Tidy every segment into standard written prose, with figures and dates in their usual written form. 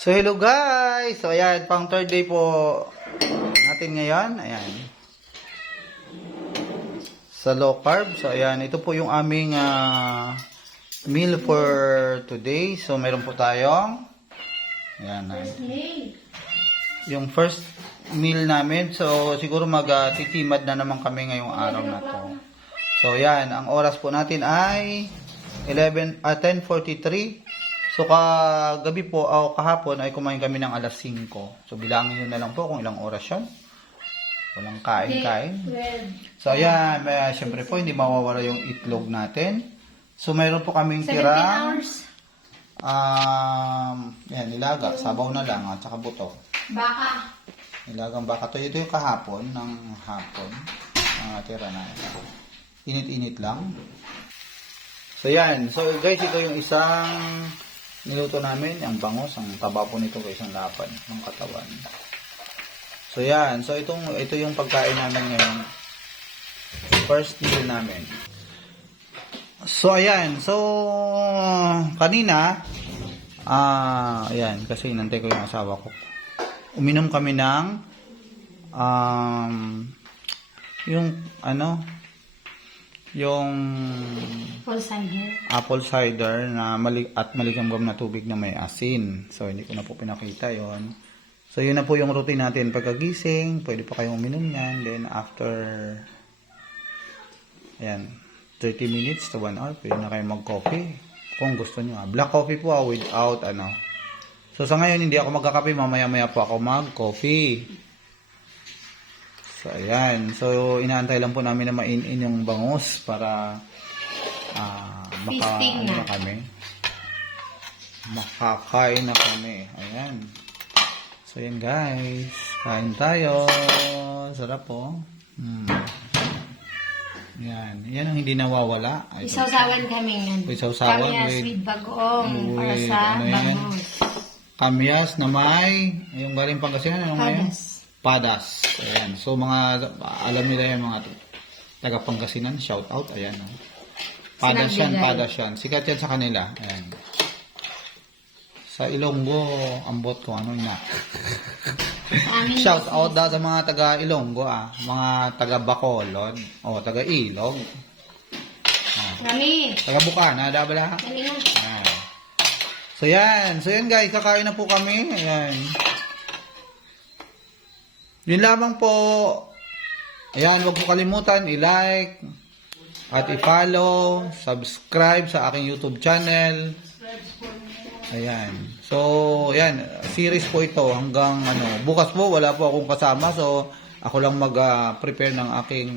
So hello guys! So ayan, pang third day po natin ngayon. Ayan. Sa low carb. So ayan, ito po yung aming meal for today. So meron po tayong ayan, yung first meal namin. So siguro magtitimad na naman kami ngayong araw na to. So ayan, ang oras po natin ay 10:43. So kagabi po o kahapon ay kumain kami ng alas 5. So bilangin nyo na lang po kung ilang oras yun. Walang kain-kain. So ayan, syempre po hindi mawawala yung itlog natin. So mayroon po kaming tirang yan, nilaga, sabaw na lang at saka buto. Baka. Nilagang baka. Ito yung kahapon ng hapon. Tira na. Init-init lang. So yan. So guys, ito yung isang niluto namin, ang bangos, ang taba po nito guys, ang lapad ng katawan. So yan, so ito yung pagkain namin ngayon. First meal namin. So ayan, so kanina, ayan, kasi inantay ko yung asawa ko. Uminom kami ng, yung apple cider na maligamgam na tubig na may asin. So, hindi ko na po pinakita yon. So, yun na po yung routine natin pagkagising. Pwede pa kayong uminom yan. Then, after, ayan, 30 minutes to 1 hour, pwede na kayong mag-coffee. Kung gusto nyo. Black coffee po without, So, sa ngayon, hindi ako magkakape. Mamaya-maya po ako mag-coffee. So, ayan. So, inaantay lang po namin na main-in yung bangus para makakain na kami. Ayan. So, ayan guys. Kain tayo. Sarap po. Ayan. Yan ang hindi nawawala. Isawsawan kami yan. Isawsawan with bagoong para sa bangus. Kamyas na may, yung galing Pangasinan, ano ngayon? Padas. Ayan. So, alam nila yung mga taga Pangasinan, shout out. Ayan. Padas yan. Sikat yan sa kanila. Ayan. Sa Ilonggo, ambot ko, ano na. Shout out daw sa mga taga Ilonggo, mga taga Bacolod, o taga Ilog. Taga Bukana, dabala. Ayan. So, yan. So, yan guys, kakain na po kami. Ayan. Yun lamang po. Ayan, huwag po kalimutan i-like at i-follow, subscribe sa aking YouTube channel. Ayan. So, ayan, series po ito hanggang bukas po wala po akong kasama. So, ako lang mag-prepare ng aking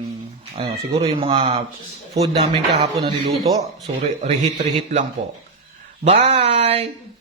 siguro yung mga food namin kahapon na niluto. So, reheat lang po. Bye!